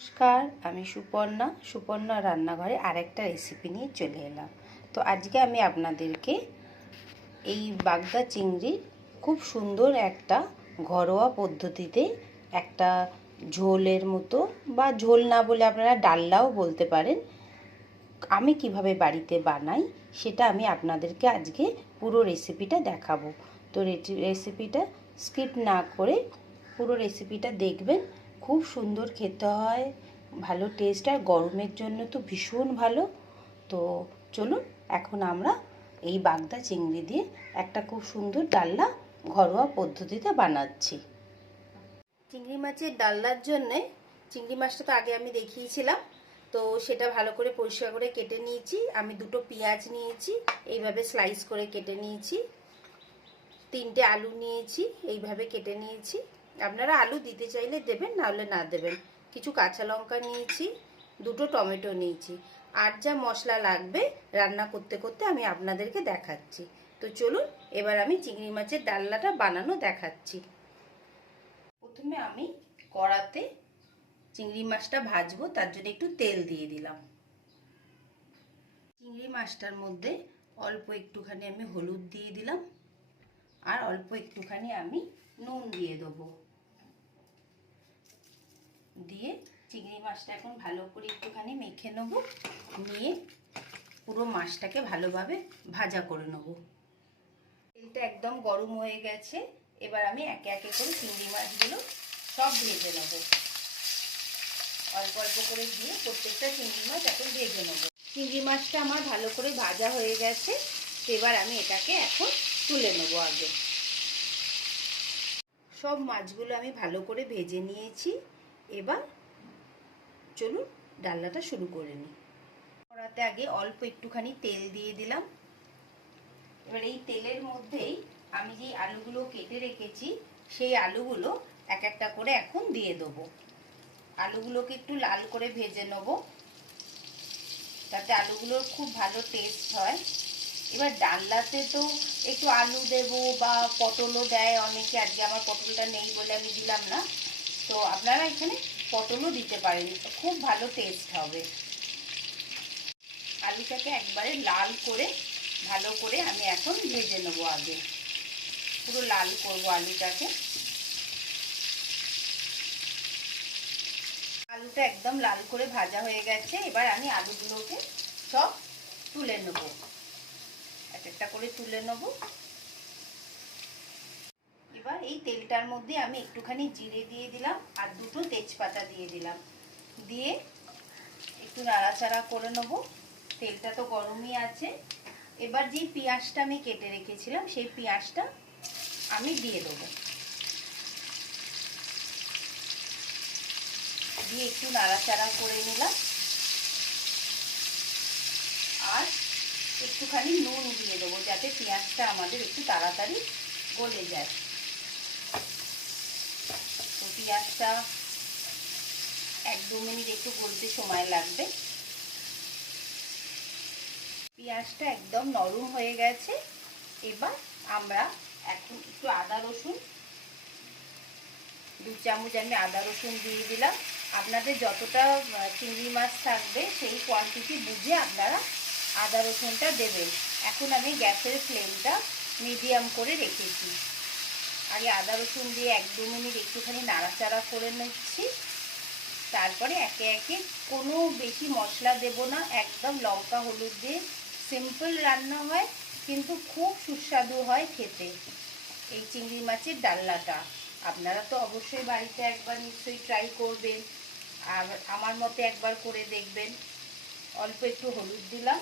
নমস্কার, আমি সুপর্ণা রান্নাঘরে আরেকটা রেসিপি নিয়ে চলে এলাম। তো আজকে আমি আপনাদেরকে এই বাগদা চিংড়ির খুব সুন্দর একটা ঘরোয়া পদ্ধতিতে একটা ঝোলের মতো, বা ঝোল না বলে আপনারা ডালনাও বলতে পারেন, আমি কিভাবে বাড়িতে বানাই সেটা আমি আপনাদেরকে আজকে পুরো রেসিপিটা দেখাবো। তো রেসিপিটা স্কিপ না করে পুরো রেসিপিটা দেখবেন। খুব সুন্দর খেতে হয়, ভালো টেস্ট, আর গরমের জন্য তো ভীষণ ভালো। তো চলুন এখন আমরা এই বাগদা চিংড়ি দিয়ে একটা খুব সুন্দর ডালনা ঘরোয়া পদ্ধতিতে বানাচ্ছি। চিংড়ি মাছের ডালনার জন্যে চিংড়ি মাছটা তো আগে আমি দেখিয়েছিলাম, তো সেটা ভালো করে পরিষ্কার করে কেটে নিয়েছি। আমি দুটো পেঁয়াজ নিয়েছি, এইভাবে স্লাইস করে কেটে নিয়েছি। তিনটে আলু নিয়েছি, এইভাবে কেটে নিয়েছি। আপনারা আলু দিতে চাইলে দেবেন, না হলে না দেবেন। কিছু কাঁচা লঙ্কা নিয়েছি, দুটো টমেটো নিয়েছি। আর যা মশলা লাগবে রান্না করতে করতে আমি আপনাদেরকে দেখাচ্ছি। তো চলুন এবার আমি চিংড়ি মাছের ডালনাটা বানানো দেখাচ্ছি। প্রথমে আমি কড়াতে চিংড়ি মাছটা ভাজবো, তার জন্য একটু তেল দিয়ে দিলাম। চিংড়ি মাছটার মধ্যে অল্প একটুখানি আমি হলুদ দিয়ে দিলাম, আর অল্প একটুখানি আমি নুন দিয়ে দেবো। দিয়ে চিংড়ি মাছটা এখন ভালো করে একটুখানি মেখে নেবো, নিয়ে পুরো মাছটাকে ভালোভাবে ভাজা করে নেব। তেলটা একদম গরম হয়ে গেছে, এবার আমি একে একে করে চিংড়ি মাছগুলো সব ভেজে নেব। অল্প অল্প করে দিয়ে প্রত্যেকটা চিংড়ি মাছ এখন ভেজে নেব। চিংড়ি মাছটা আমার ভালো করে ভাজা হয়ে গেছে, এবার আমি এটাকে এখন তুলে নেব। আগে সব মাছগুলো আমি ভালো করে ভেজে নিয়েছি। এবার চলুন ডালনাটা শুরু করে নিই। কড়াতে আগে অল্প একটুখানি তেল দিয়ে দিলাম। এবার এই তেলের মধ্যেই আমি যে আলুগুলো কেটে রেখেছি সেই আলুগুলো এক একটা করে এখন দিয়ে দেবো। আলুগুলোকে একটু লাল করে ভেজে নেব, তাতে আলুগুলোর খুব ভালো টেস্ট হয়। এবার ডালনাতে তো একটু আলু দেবো বা পটলও দেয় অনেকে, আজকে আমার পটলটা নেই বলে আমি দিলাম না। তো আপনারা এখানে পটলও দিতে পারেন, খুব ভালো টেস্ট হবে। আলুটাকে একবারে লাল করে ভালো করে আমি এখন ভেজে নেবো। আগে পুরো লাল করব আলুটাকে। আলুটা একদম লাল করে ভাজা হয়ে গেছে, এবার আমি আলুগুলোকে সব তুলে নেব, এক একটা করে তুলে নেব। এবার এই তেলটার মধ্যে আমি একটুখানি জিরে দিয়ে দিলাম, আর দুটো তেজপাতা দিয়ে দিলাম। দিয়ে একটু নাড়াচাড়া করে নেব। তেলটা তো গরমই আছে। এবার যে পেঁয়াজটা আমি কেটে রেখেছিলাম সেই পেঁয়াজটা আমি দিয়ে দেবো। দিয়ে একটু নাড়াচাড়া করে নিলাম, আর একটুখানি নুন দিয়ে দেবো যাতে পেঁয়াজটা আমাদের একটু তাড়াতাড়ি গলে যায়। তো পেঁয়াজটা 1-2 মিনিট একটু গলতে সময় লাগবে। পেঁয়াজটা একদম নরম হয়ে গেছে। এবার আমরা এখন একটু আদা রসুন, 2 চামচ আমি আদা রসুন দিয়ে দিলাম। আপনাদের যতটা চিংড়ি মাছ থাকবে সেই কোয়ান্টিটি বুঝে আপনারা আদা রসুনটা দেবেন। এখন আমি গ্যাসের ফ্লেমটা মিডিয়াম করে রেখেছি। আগে আদা রসুন দিয়ে 1-2 মিনিট একটুখানি নাড়াচাড়া করে নিচ্ছি। তারপরে একে একে কোনো বেশি মশলা দেব না, একদম লঙ্কা হলুদ দিয়ে সিম্পল রান্না হয়, কিন্তু খুব সুস্বাদু হয় খেতে এই চিংড়ি মাছের ডালনাটা। আপনারা তো অবশ্যই বাড়িতে একবার নিশ্চয়ই ট্রাই করবেন, আর আমার মতে একবার করে দেখবেন। অল্প একটু হলুদ দিলাম,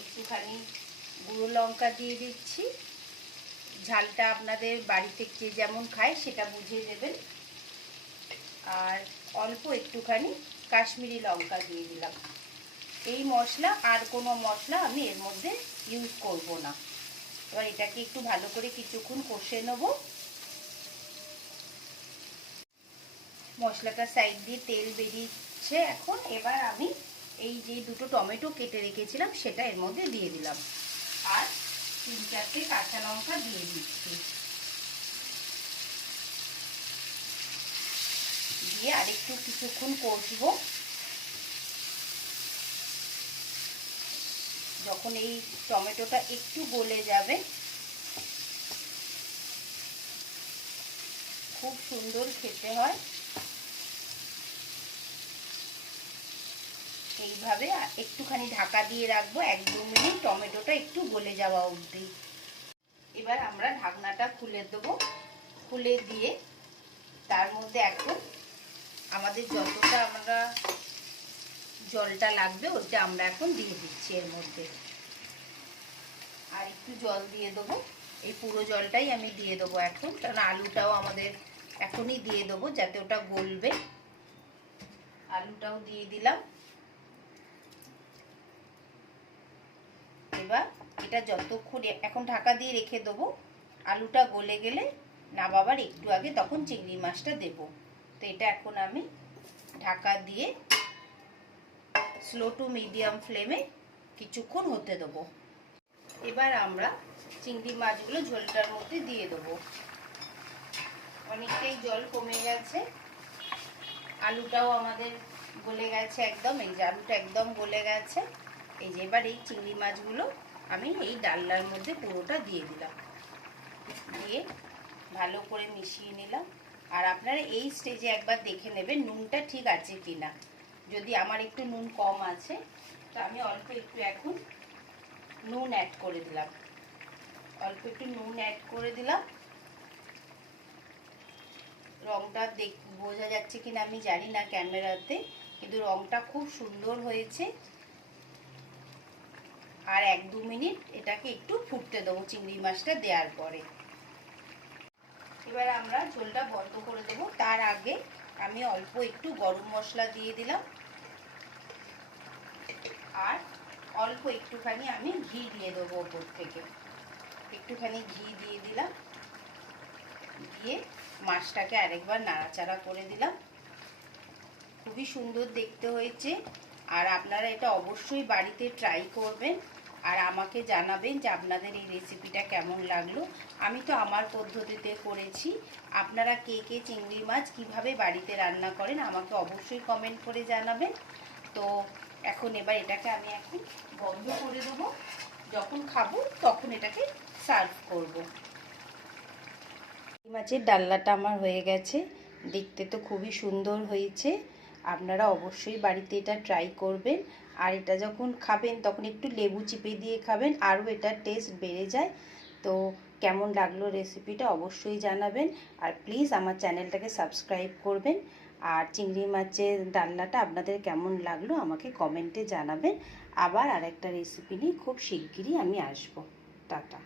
একটুখানি গুঁড়ো লঙ্কা দিয়ে দিচ্ছি। ঝালটা আপনাদের বাড়িতে যে যেমন খায় সেটা বুঝে দেবেন। আর অল্প একটুখানি কাশ্মীরি লঙ্কা দিয়ে দিলাম। এই মশলা, আর কোনো মশলা আমি এর মধ্যে ইউজ করব না। এবার এটাকে একটু ভালো করে কিছুক্ষণ কষে নেব। মশলাটা সাইড দিয়ে তেল বেরিয়েছে এখন। এবার আমি এই যে দুটো টমেটো কেটে রেখেছিলাম সেটা এর মধ্যে দিয়ে দিলাম, আর 3-4টে কাঁচা লঙ্কা দিয়ে দিচ্ছি। দিয়ে দিয়ে আরেকটু কিছুক্ষণ কষবো। যখন এই টমেটোটা একটু গলে যাবে, খুব সুন্দর খেতে হয়। এইভাবে একটুখানি ঢাকা দিয়ে রাখবো 1-2 মিনিট, টমেটোটা একটু গলে যাওয়া অবধি। এবার আমরা ঢাকনাটা খুলে দেবো। খুলে দিয়ে তার মধ্যে এখন আমাদের যতটা আমরা জলটা লাগবে ওটা আমরা এখন দিয়ে দিচ্ছি এর মধ্যে। আর একটু জল দিয়ে দেবো, এই পুরো জলটাই আমি দিয়ে দেবো এখন, কারণ আলুটাও আমাদের এখনই দিয়ে দেবো যাতে ওটা গলবে। আলুটাও দিয়ে দিলাম। এবার এটা যতক্ষণ এখন ঢাকা দিয়ে রেখে দেবো, আলুটা গলে গেলে নামাবার একটু আগে তখন চিংড়ি মাছটা দেব। তো এটা এখন আমি ঢাকা দিয়ে স্লো টু মিডিয়াম ফ্লেমে কিছুক্ষণ হতে দেবো। এবার আমরা চিংড়ি মাছগুলো ঝোলটার মধ্যে দিয়ে দেবো। অনেকটাই জল কমে গেছে, আলুটাও আমাদের গলে গেছে একদম। এই যে আলুটা একদম গলে গেছে। এই যে এবার এই চিংড়ি মাছগুলো আমি এই ডালনার মধ্যে পুরোটা দিয়ে দিলাম, দিয়ে ভালো করে মিশিয়ে নিলাম। আর আপনারা এই স্টেজে একবার দেখে নেবেন নুনটা ঠিক আছে কিনা। যদি আমার একটু নুন কম আছে তো আমি অল্প একটু এখন নুন অ্যাড করে দিলাম। অল্প একটু নুন অ্যাড করে দিলাম। রংটা বোঝা যাচ্ছে কিনা আমি জানি না ক্যামেরাতে, কিন্তু রংটা খুব সুন্দর হয়েছে। আর 1-2 মিনিট এটাকে একটু ফুটতে দেবো চিংড়ি মাছটা দেওয়ার পরে। এবার আমরা ঝোলটা বন্ধ করে দেবো। তার আগে আমি অল্প একটু গরম মশলা দিয়ে দিলাম, আর অল্প একটুখানি আমি ঘি দিয়ে দেবো ওপর থেকে। একটুখানি ঘি দিয়ে দিলাম, দিয়ে মাছটাকে আরেকবার নাড়াচাড়া করে দিলাম। খুবই সুন্দর দেখতে হয়েছে। আর আপনারা এটা অবশ্যই বাড়িতে ট্রাই করবেন আর আমাকে জানাবেন যে আপনাদের এই রেসিপিটা কেমন লাগলো। আমি তো আমার পদ্ধতিতে করেছি, আপনারা কে কে চিংড়ি মাছ কিভাবে বাড়িতে রান্না করেন আমাকে অবশ্যই কমেন্ট করে জানাবেন। তো এখন এবার এটাকে আমি এখন বন্ধ করে দেবো। যখন খাবো তখন এটাকে সার্ভ করব। চিংড়ি মাছের ডালনাটা আমার হয়ে গেছে, দেখতে তো খুবই সুন্দর হয়েছে। আপনারা অবশ্যই বাড়িতে এটা ট্রাই করবেন। আর এটা যখন খাবেন তখন একটু লেবু চিপে দিয়ে খাবেন, আরও এটার টেস্ট বেড়ে যায়। তো কেমন লাগলো রেসিপিটা অবশ্যই জানাবেন। আর প্লিজ আমার চ্যানেলটাকে সাবস্ক্রাইব করবেন। আর চিংড়ি মাছের ডালনাটা আপনাদের কেমন লাগলো আমাকে কমেন্টে জানাবেন। আবার আরেকটা রেসিপি নিয়ে খুব শিগগিরই আমি আসবো। টাটা।